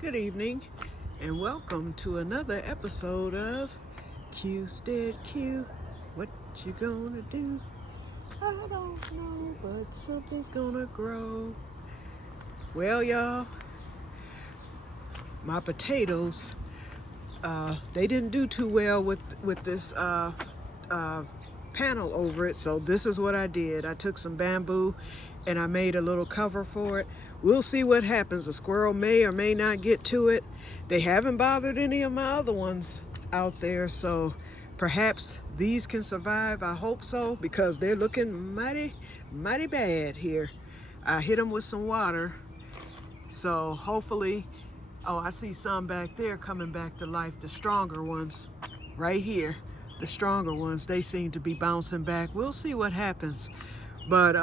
Good evening, and welcome to another episode of Que-stead-Que. What you gonna do? I don't know, but something's gonna grow. Well, y'all, my potatoes, they didn't do too well with this panel over it, so this is what I did. I took some bamboo and I made a little cover for it. We'll see what happens. A squirrel may or may not get to it. They haven't bothered any of my other ones out there, so perhaps these can survive. I hope so, because they're looking mighty bad here. I hit them with some water, so hopefully. Oh, I see some back there coming back to life, the stronger ones right here. The stronger ones, they seem to be bouncing back. We'll see what happens, but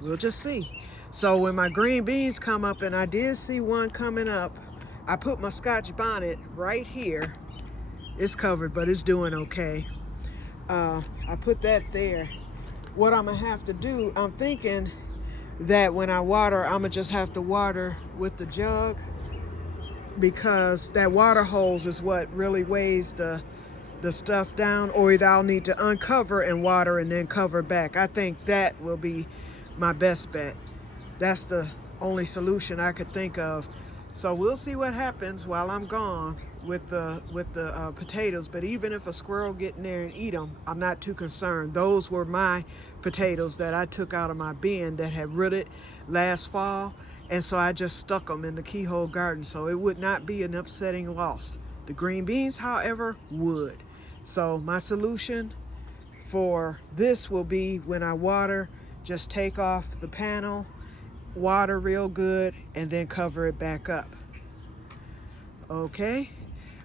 we'll just see. So when my green beans come up, and I did see one coming up, I put my Scotch bonnet right here. It's covered, but it's doing okay. I put that there. What I'm gonna have to do, I'm thinking that when I water, I'm gonna just have to water with the jug, because that water hose is what really weighs the stuff down, or either I'll need to uncover and water and then cover back. I think that will be my best bet. That's the only solution I could think of. So we'll see what happens while I'm gone with the potatoes. But even if a squirrel get in there and eat them, I'm not too concerned. Those were my potatoes that I took out of my bin that had rooted last fall, and so I just stuck them in the keyhole garden, so it would not be an upsetting loss. The green beans, however, would. So my solution for this will be, when I water, just take off the panel, water real good, and then cover it back up. Okay,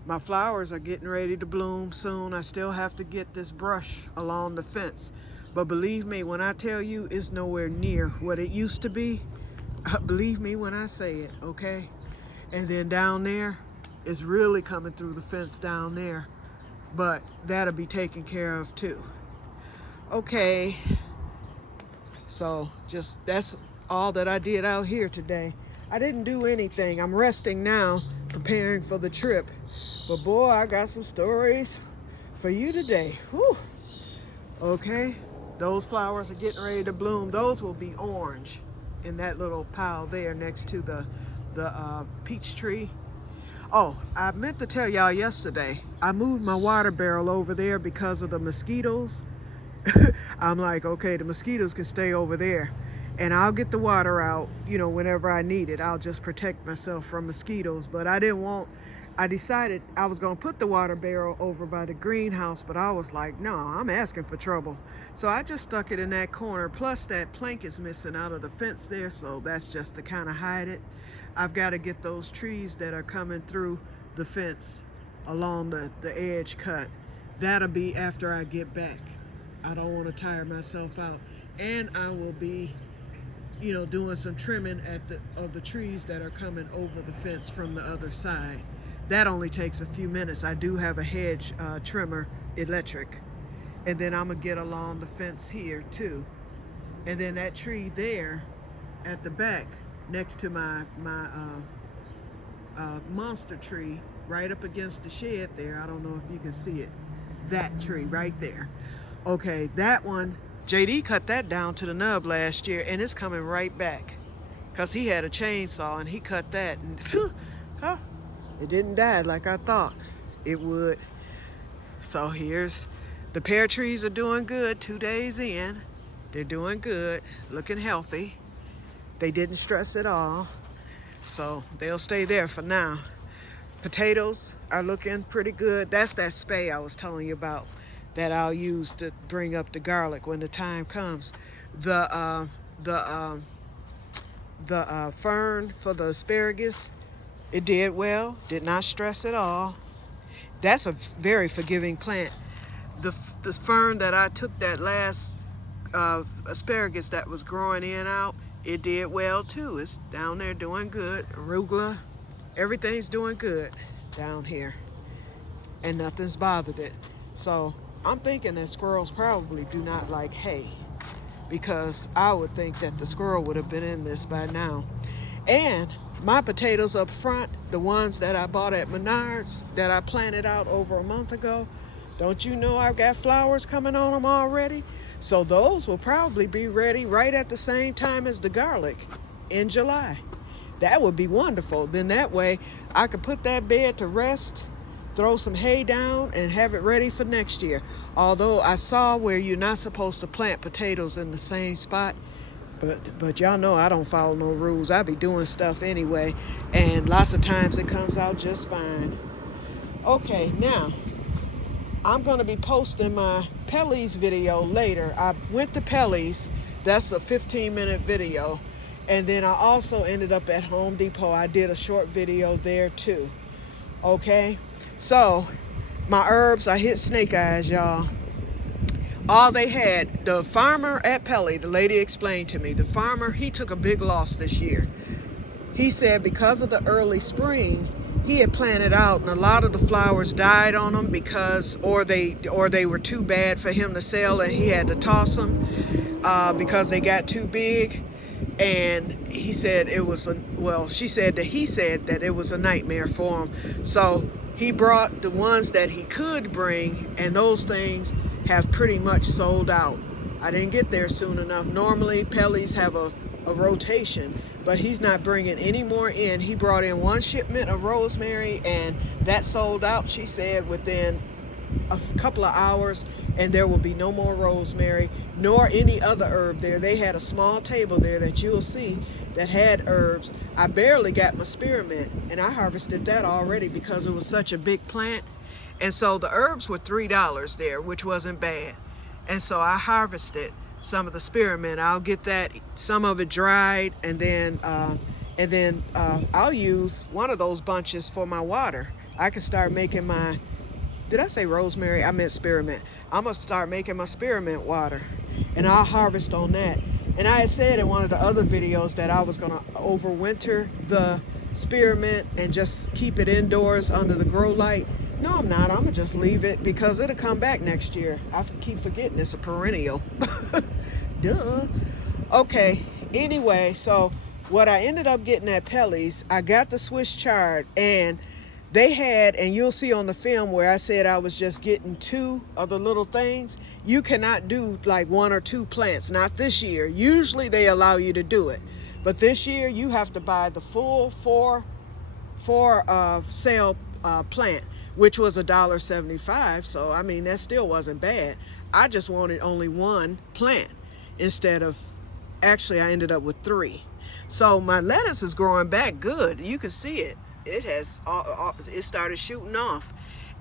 my flowers are getting ready to bloom soon. I still have to get this brush along the fence, but believe me when I tell you, it's nowhere near what it used to be. Believe me when I say it, okay? And then down there, it's really coming through the fence down there, but that'll be taken care of too. Okay, so just that's all that I did out here today. I didn't do anything. I'm resting now, preparing for the trip. But boy, I got some stories for you today. Whew. Okay, those flowers are getting ready to bloom. Those will be orange in that little pile there next to the peach tree. Oh, I meant to tell y'all yesterday, I moved my water barrel over there because of the mosquitoes. I'm like, okay, the mosquitoes can stay over there, and I'll get the water out, you know, whenever I need it. I'll just protect myself from mosquitoes. But I decided I was gonna put the water barrel over by the greenhouse, but I was like, no, I'm asking for trouble. So I just stuck it in that corner. Plus that plank is missing out of the fence there, so that's just to kind of hide it. I've got to get those trees that are coming through the fence along the edge cut. That'll be after I get back. I don't want to tire myself out. And I will be, you know, doing some trimming of the trees that are coming over the fence from the other side. That only takes a few minutes. I do have a hedge trimmer, electric. And then I'm gonna get along the fence here too. And then that tree there at the back, next to my monster tree, right up against the shed there. I don't know if you can see it. That tree right there. Okay, that one, JD cut that down to the nub last year, and it's coming right back, because he had a chainsaw and he cut that, and huh, it didn't die like I thought it would. So here's the pear trees are doing good 2 days in. They're doing good, looking healthy. They didn't stress at all, so they'll stay there for now. Potatoes are looking pretty good. That's that spay I was telling you about that I'll use to bring up the garlic when the time comes. The fern for the asparagus, it did well, did not stress at all. That's a very forgiving plant. The fern that I took that last asparagus that was growing in out, it did well too. It's down there doing good. Arugula, everything's doing good down here, and nothing's bothered it. So I'm thinking that squirrels probably do not like hay, because I would think that the squirrel would have been in this by now. And my potatoes up front, the ones that I bought at Menards that I planted out over a month ago, don't you know I've got flowers coming on them already? So those will probably be ready right at the same time as the garlic in July. That would be wonderful. Then that way I could put that bed to rest, throw some hay down, and have it ready for next year. Although I saw where you're not supposed to plant potatoes in the same spot. But y'all know I don't follow no rules. I be doing stuff anyway, and lots of times it comes out just fine. Okay, now I'm gonna be posting my Pelly's video later. I went to Pelly's. That's a 15-minute video. And then I also ended up at Home Depot. I did a short video there too. Okay, so my herbs, I hit snake eyes, y'all. All they had, the farmer at Pelly, the lady explained to me, the farmer, he took a big loss this year. He said because of the early spring, he had planted out and a lot of the flowers died on them because, or they were too bad for him to sell and he had to toss them because they got too big. And he said it was she said that he said that it was a nightmare for him. So he brought the ones that he could bring, and those things have pretty much sold out. I didn't get there soon enough. Normally Pelly's have a rotation, but he's not bringing any more in. He brought in one shipment of rosemary and that sold out, she said, within a couple of hours, and there will be no more rosemary nor any other herb there. They had a small table there that you'll see that had herbs. I barely got my spearmint, and I harvested that already because it was such a big plant. And so the herbs were $3 there, which wasn't bad. And so I harvested some of the spearmint. I'll get that, some of it dried, and then I'll use one of those bunches for my water. I can start making my, did I say rosemary? I meant spearmint. I'm gonna start making my spearmint water, and I'll harvest on that. And I had said in one of the other videos that I was gonna overwinter the spearmint and just keep it indoors under the grow light. No, I'm not. I'm gonna just leave it because it'll come back next year. I keep forgetting it's a perennial. Duh. Okay, anyway, so what I ended up getting at Pelly's, I got the Swiss chard, and they had, and you'll see on the film where I said I was just getting 2 of the little things. You cannot do like 1 or 2 plants, not this year. Usually they allow you to do it, but this year you have to buy the full 4 sale plant, which was $1.75. So I mean, that still wasn't bad. I just wanted only 1 plant instead of, actually I ended up with 3. So my lettuce is growing back good. You can see it. It has, it started shooting off.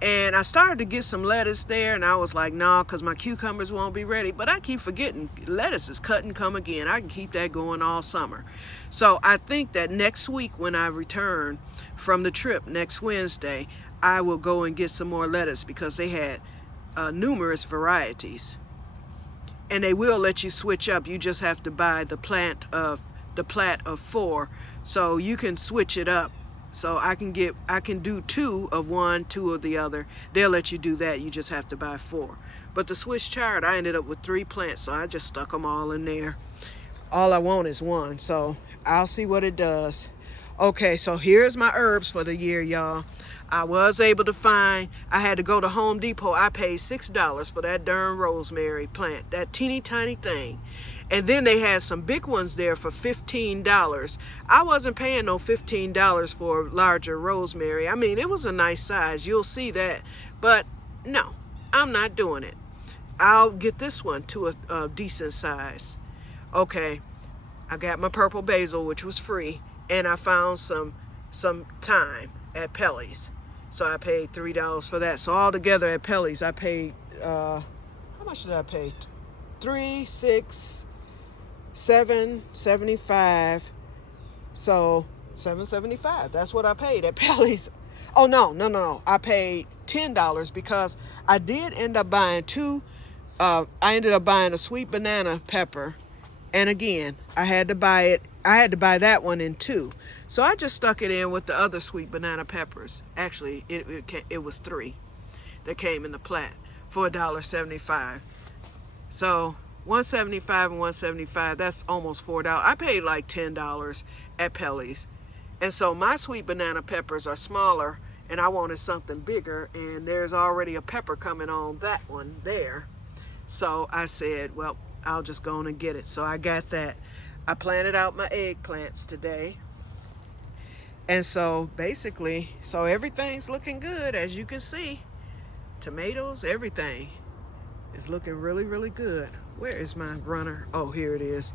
And I started to get some lettuce there, and I was like, nah, because my cucumbers won't be ready. But I keep forgetting, lettuce is cut and come again. I can keep that going all summer. So I think that next week when I return from the trip, next Wednesday, I will go and get some more lettuce because they had numerous varieties. And they will let you switch up. You just have to buy the plat of 4, so you can switch it up. So I can do 2 of one, 2 of the other. They'll let you do that. You just have to buy 4. But the Swiss chard, I ended up with 3 plants, so I just stuck them all in there. All I want is 1, so I'll see what it does. Okay, so here's my herbs for the year, y'all. I was able to find, I had to go to Home Depot. I paid $6 for that darn rosemary plant, that teeny tiny thing. And then they had some big ones there for $15. I wasn't paying no $15 for larger rosemary. I mean, it was a nice size. You'll see that. But no, I'm not doing it. I'll get this one to a decent size. Okay, I got my purple basil, which was free. And I found some thyme at Pelly's. So I paid $3 for that. So all together at Pelly's, I paid, how much did I pay? $3, $6, $7, $75. So $7.75. That's what I paid at Pelly's. Oh no. I paid $10 because I did end up buying 2. I ended up buying a sweet banana pepper, and again, I had to buy it. I had to buy that one in 2. So I just stuck it in with the other sweet banana peppers. Actually, it was 3 that came in the plat for $1.75. So 175 and 175, that's almost $4. I paid like $10 at Pelly's. And so my sweet banana peppers are smaller, and I wanted something bigger, and there's already a pepper coming on that one there. So I said, well, I'll just go on and get it. So I got that. I planted out my eggplants today. And so basically, so everything's looking good, as you can see. Tomatoes, everything is looking really, really good. Where is my runner? Oh, here it is.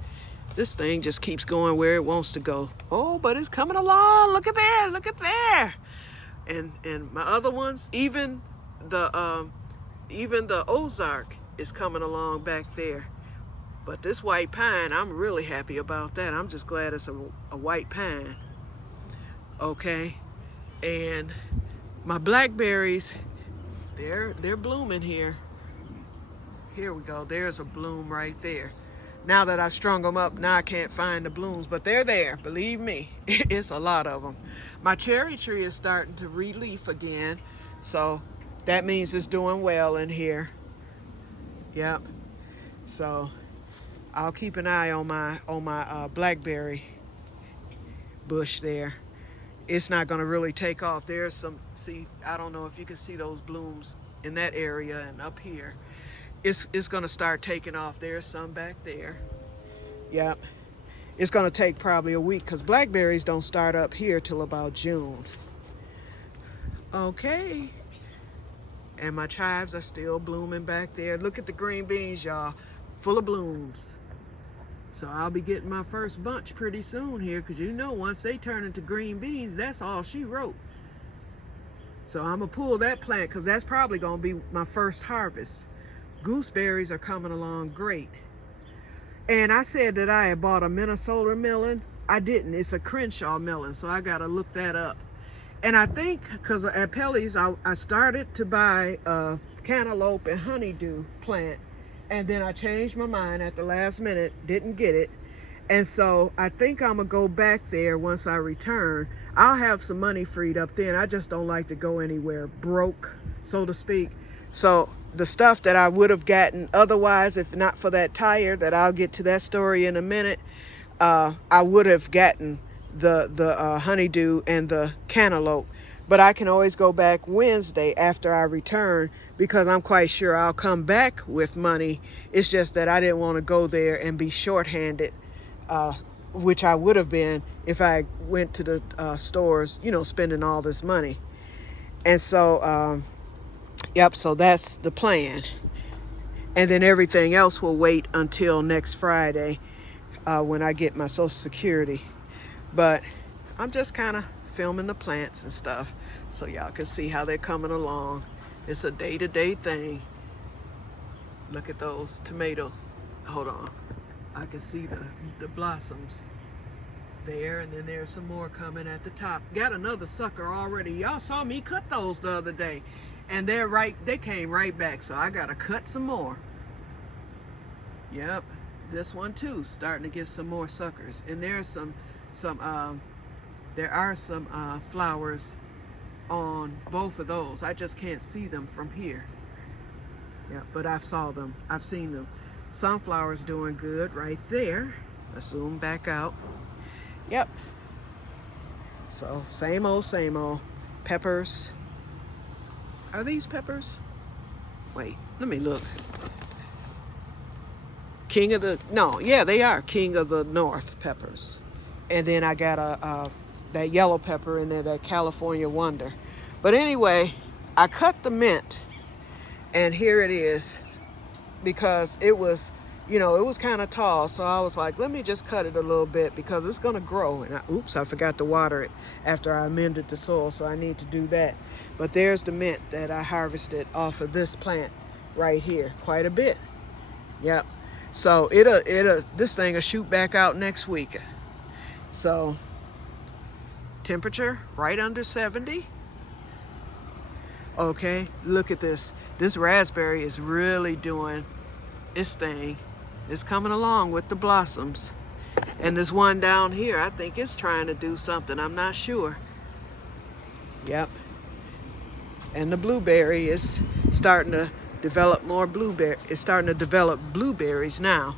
This thing just keeps going where it wants to go. Oh, but it's coming along. Look at there, look at there. And my other ones, even the Ozark is coming along back there. But this white pine, I'm really happy about that. I'm just glad it's a white pine. Okay, and my blackberries, they're blooming here. Here we go. There's a bloom right there. Now that I've strung them up, now I can't find the blooms, but they're there. Believe me, it's a lot of them. My cherry tree is starting to re-leaf again, so that means it's doing well in here. Yep. So I'll keep an eye on my blackberry bush there. It's not going to really take off. There's some, see, I don't know if you can see those blooms in that area and up here. It's going to start taking off. There's some back there. Yep. It's going to take probably a week because blackberries don't start up here till about June. Okay. And my chives are still blooming back there. Look at the green beans, y'all. Full of blooms. So I'll be getting my first bunch pretty soon here, because you know once they turn into green beans, that's all she wrote. So I'm going to pull that plant because that's probably going to be my first harvest. Gooseberries are coming along great. And I said that I had bought a Minnesota melon. I didn't. It's a Crenshaw melon, so I got to look that up. And I think because at Pelly's, I started to buy a cantaloupe and honeydew plant. And then I changed my mind at the last minute, didn't get it. And so I think I'm gonna go back there once I return. I'll have some money freed up then. I just don't like to go anywhere broke, so to speak. So the stuff that I would have gotten otherwise, if not for that tire, that I'll get to that story in a minute, I would have gotten the honeydew and the cantaloupe. But I can always go back Wednesday after I return because I'm quite sure I'll come back with money. It's just that I didn't want to go there and be shorthanded, which I would have been if I went to the stores, you know, spending all this money. And so, yep, so that's the plan. And then everything else will wait until next Friday when I get my Social Security. But I'm just kind of filming the plants and stuff so y'all can see how they're coming along. It's a day-to-day thing. Look at those tomato. Hold on. I can see the blossoms there, and then there's some more coming at the top. Got another sucker already. Y'all saw me cut those the other day, and they came right back, so I gotta cut some more. Yep, this one too, starting to get some more suckers. And there's there are some flowers on both of those. I just can't see them from here. Yeah, but I've seen them. Sunflowers doing good right there. Let's zoom back out. Yep. So same old, same old. Peppers. Are these peppers? Wait, let me look. Yeah, they are King of the North peppers. And then I got that yellow pepper in there, that California Wonder. But anyway, I cut the mint, and here it is, because it was, you know, it was kind of tall. So I was like, let me just cut it a little bit because it's going to grow. And oops, I forgot to water it after I amended the soil, so I need to do that. But there's the mint that I harvested off of this plant right here, quite a bit. Yep. So this thing will shoot back out next week. So temperature right under 70. Okay, look at this. This raspberry is really doing its thing. It's coming along with the blossoms. And this one down here, I think it's trying to do something. I'm not sure. Yep. And the blueberry is starting to develop more blueberry. It's starting to develop blueberries now.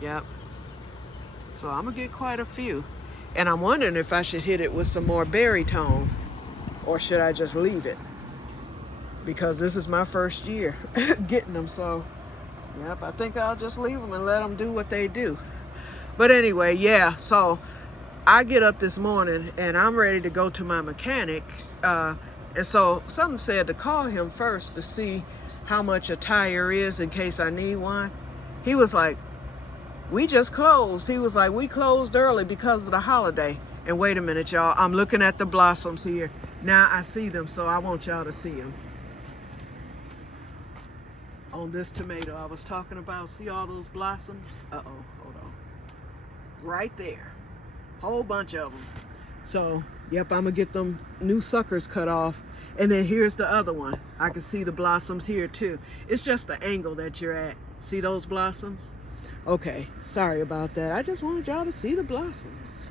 Yep. So I'm gonna get quite a few. And I'm wondering if I should hit it with some more berry tone, or should I just leave it? Because this is my first year getting them, so yep, I think I'll just leave them and let them do what they do. But anyway, yeah, so I get up this morning and I'm ready to go to my mechanic. And so something said to call him first to see how much a tire is in case I need one. He was like, we just closed. He was like, we closed early because of the holiday. And wait a minute, y'all. I'm looking at the blossoms here. Now I see them, so I want y'all to see them. On this tomato I was talking about, see all those blossoms? Uh-oh, hold on. Right there. Whole bunch of them. So, yep, I'm gonna get them new suckers cut off. And then here's the other one. I can see the blossoms here too. It's just the angle that you're at. See those blossoms? Okay, sorry about that. I just wanted y'all to see the blossoms.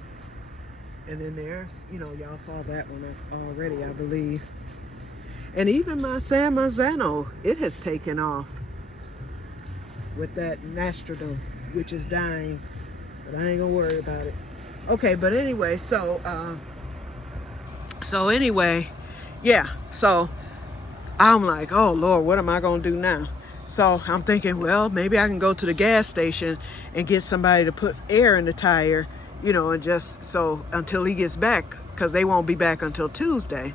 And then there's, you know, y'all saw that one already, I believe. And even my San Marzano, it has taken off with that Nastrodon, which is dying. But I ain't gonna worry about it. Okay, but anyway, so anyway, yeah, so I'm like, oh Lord, what am I gonna do now? So I'm thinking, well, maybe I can go to the gas station and get somebody to put air in the tire, you know, and just so until he gets back, because they won't be back until Tuesday.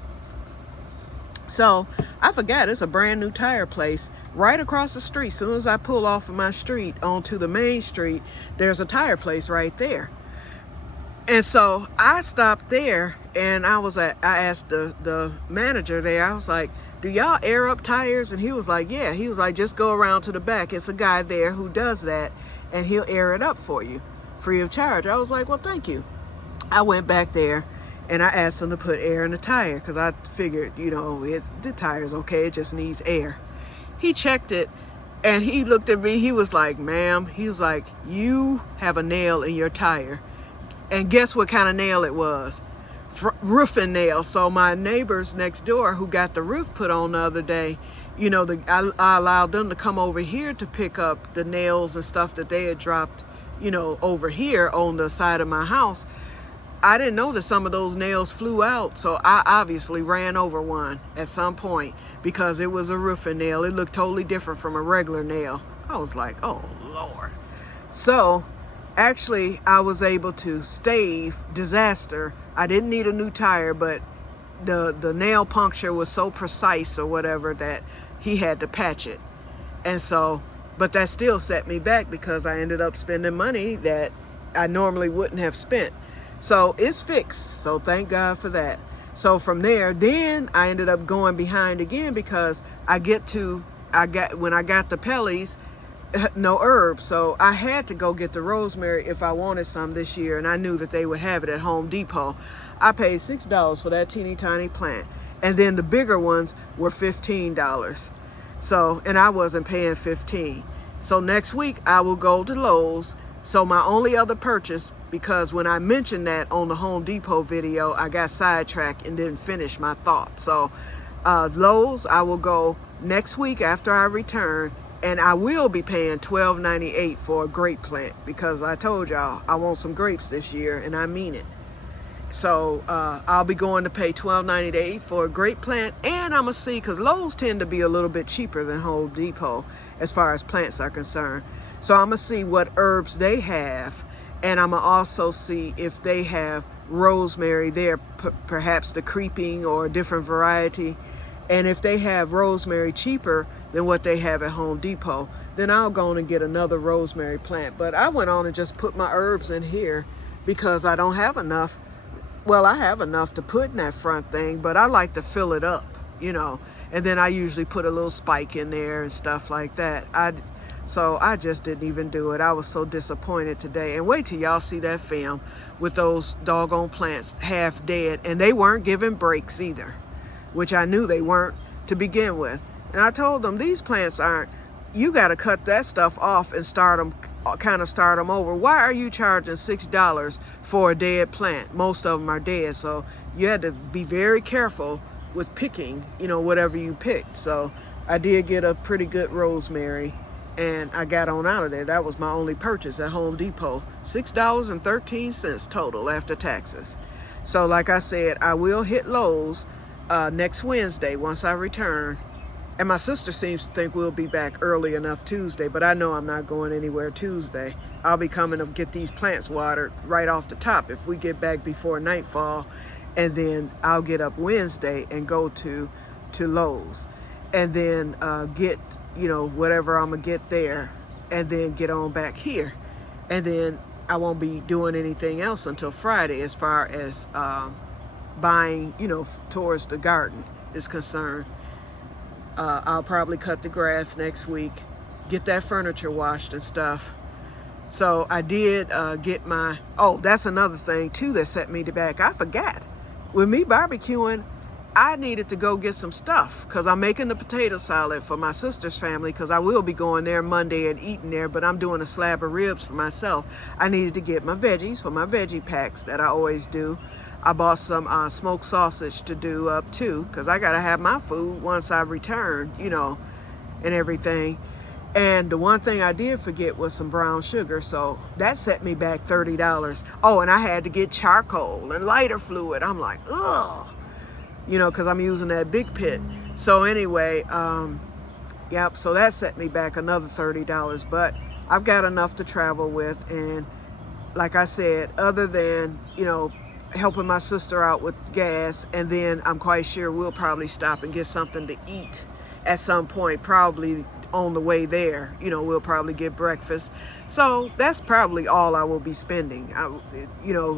So I forgot it's a brand new tire place right across the street. As soon as I pull off of my street onto the main street, there's a tire place right there. And so I stopped there and I asked the manager there, I was like, do y'all air up tires? And he was like, yeah. He was like, just go around to the back. It's a guy there who does that and he'll air it up for you free of charge. I was like, well, thank you. I went back there and I asked him to put air in the tire because I figured, you know, the tire's okay. It just needs air. He checked it and he looked at me. He was like, ma'am, he was like, you have a nail in your tire. And guess what kind of nail it was? Roofing nail. So my neighbors next door who got the roof put on the other day, you know, I allowed them to come over here to pick up the nails and stuff that they had dropped, you know, over here on the side of my house. I didn't know that some of those nails flew out, so I obviously ran over one at some point because it was a roofing nail. It looked totally different from a regular nail. I was like, oh Lord. So actually I was able to stave disaster. I didn't need a new tire, but the nail puncture was so precise or whatever that he had to patch it. And so, but that still set me back because I ended up spending money that I normally wouldn't have spent. So it's fixed. So thank God for that. So from there, then I ended up going behind again because when I got the Pellies, no herbs. So I had to go get the rosemary if I wanted some this year, and I knew that they would have it at Home Depot. I paid $6 for that teeny tiny plant. And then the bigger ones were $15. So, and I wasn't paying $15. So next week I will go to Lowe's. So my only other purchase, because when I mentioned that on the Home Depot video, I got sidetracked and didn't finish my thought. So Lowe's, I will go next week after I return, and I will be paying $12.98 for a grape plant because I told y'all I want some grapes this year, and I mean it. So I'll be going to pay $12.98 for a grape plant, and I'm gonna see, because Lowe's tend to be a little bit cheaper than Home Depot as far as plants are concerned. So I'm gonna see what herbs they have, and I'm gonna also see if they have rosemary there, perhaps the creeping or a different variety. And if they have rosemary cheaper than what they have at Home Depot, then I'll go on and get another rosemary plant. But I went on and just put my herbs in here because I don't have enough. Well, I have enough to put in that front thing, but I like to fill it up, you know. And then I usually put a little spike in there and stuff like that. So I just didn't even do it. I was so disappointed today. And wait till y'all see that film with those doggone plants half dead. And they weren't giving breaks either, which I knew they weren't to begin with. And I told them, these plants aren't, you got to cut that stuff off and start them over. Why are you charging $6 for a dead plant? Most of them are dead. So you had to be very careful with picking, you know, whatever you picked. So I did get a pretty good rosemary, and I got on out of there. That was my only purchase at Home Depot. $6.13 total after taxes. So like I said, I will hit Lowe's next Wednesday once I return. And my sister seems to think we'll be back early enough Tuesday, but I know I'm not going anywhere Tuesday. I'll be coming to get these plants watered right off the top if we get back before nightfall. And then I'll get up Wednesday and go to Lowe's. And then get, you know, whatever I'm going to get there. And then get on back here. And then I won't be doing anything else until Friday as far as buying, you know, towards the garden is concerned. I'll probably cut the grass next week, get that furniture washed and stuff. So I did get my, oh, that's another thing too that set me back. I forgot. With me barbecuing, I needed to go get some stuff because I'm making the potato salad for my sister's family because I will be going there Monday and eating there, but I'm doing a slab of ribs for myself. I needed to get my veggies for my veggie packs that I always do. I bought some smoked sausage to do up too because I got to have my food once I return, you know, and everything. And the one thing I did forget was some brown sugar, so that set me back $30. Oh, and I had to get charcoal and lighter fluid. I'm like, ugh, you know, because I'm using that big pit. So anyway, yep, so that set me back another $30, but I've got enough to travel with. And like I said, other than, you know, helping my sister out with gas, and then I'm quite sure we'll probably stop and get something to eat at some point, probably on the way there. You know, we'll probably get breakfast. So that's probably all I will be spending. You know,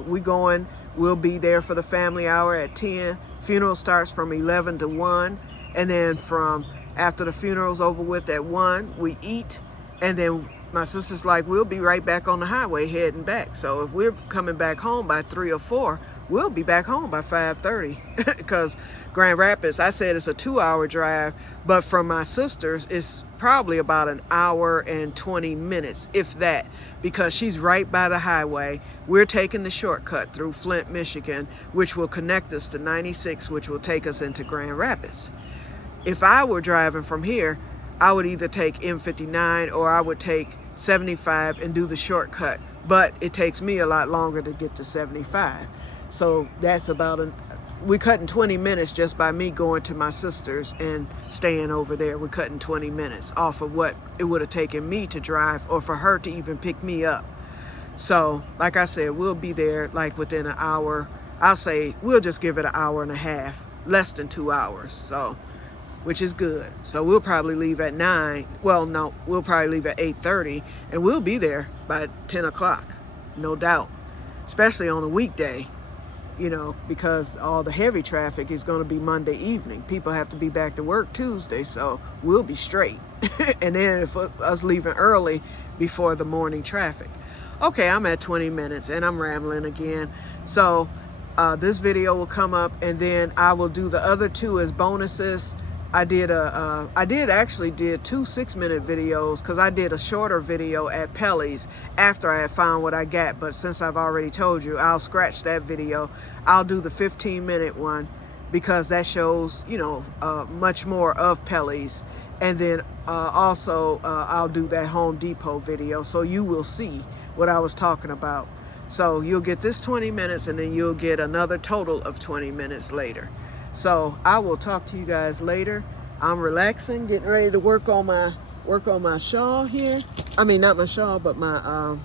we'll be there for the family hour at 10. Funeral starts from 11 to 1, and then from after the funeral's over with at 1, we eat, and then my sister's like, we'll be right back on the highway heading back. So if we're coming back home by 3 or 4, we'll be back home by 5:30 because Grand Rapids, I said it's a 2-hour drive, but from my sister's, it's probably about an hour and 20 minutes, if that, because she's right by the highway. We're taking the shortcut through Flint, Michigan, which will connect us to 96, which will take us into Grand Rapids. If I were driving from here, I would either take M59 or I would take 75 and do the shortcut, but it takes me a lot longer to get to 75. So that's about we're cutting 20 minutes just by me going to my sister's and staying over there. We're cutting 20 minutes off of what it would have taken me to drive or for her to even pick me up. So like I said, we'll be there like within an hour. I'll say we'll just give it an hour and a half, less than 2 hours. So, which is good. So we'll probably leave at 9. Well, no, we'll probably leave at 8:30, and we'll be there by 10 o'clock, no doubt, especially on a weekday, you know, because all the heavy traffic is going to be Monday evening. People have to be back to work Tuesday, so we'll be straight. And then if us leaving early before the morning traffic. Okay, I'm at 20 minutes, and I'm rambling again. So this video will come up, and then I will do the other 2 as bonuses. I did actually did 2 6-minute videos because I did a shorter video at Pelly's after I had found what I got. But since I've already told you, I'll scratch that video. I'll do the 15-minute one because that shows, you know, much more of Pelly's. And then also I'll do that Home Depot video so you will see what I was talking about. So you'll get this 20 minutes and then you'll get another total of 20 minutes later. So I will talk to you guys later. I'm relaxing, getting ready to work on my shawl here. I mean, not my shawl, but my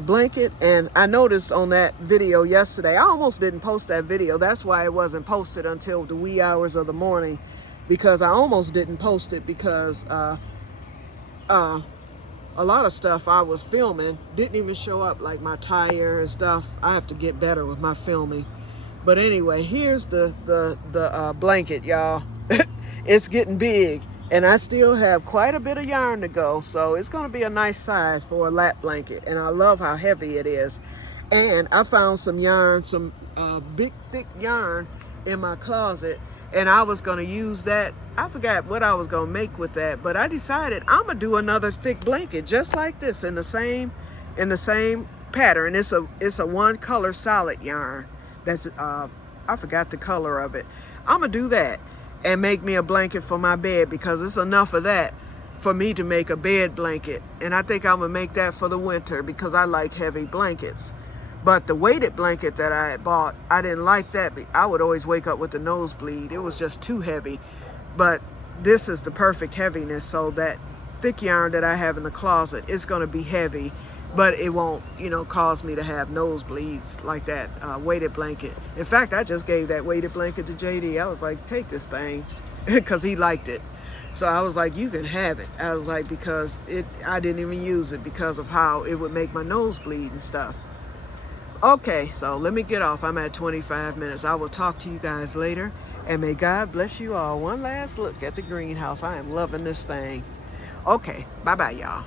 blanket. And I noticed on that video yesterday, I almost didn't post that video. That's why it wasn't posted until the wee hours of the morning, because I almost didn't post it because a lot of stuff I was filming didn't even show up, like my tire and stuff. I have to get better with my filming. But anyway, here's the blanket, y'all. It's getting big, and I still have quite a bit of yarn to go, so it's going to be a nice size for a lap blanket, and I love how heavy it is. And I found some yarn, some big, thick yarn in my closet, and I was going to use that. I forgot what I was going to make with that, but I decided I'm going to do another thick blanket just like this in the same pattern. It's a one color solid yarn. That's I forgot the color of it. I'm gonna do that, and make me a blanket for my bed, because it's enough of that for me to make a bed blanket. And I think I'm gonna make that for the winter because I like heavy blankets. But the weighted blanket that I had bought, I didn't like that. I would always wake up with the nosebleed. It was just too heavy. But this is the perfect heaviness, so that thick yarn that I have in the closet is gonna be heavy, but it won't, you know, cause me to have nosebleeds like that weighted blanket. In fact, I just gave that weighted blanket to JD. I was like, take this thing, because he liked it. So I was like, you can have it. I was like, because I didn't even use it because of how it would make my nose bleed and stuff. Okay, so let me get off. I'm at 25 minutes. I will talk to you guys later, and may God bless you all. One last look at the greenhouse. I am loving this thing. Okay, bye-bye, y'all.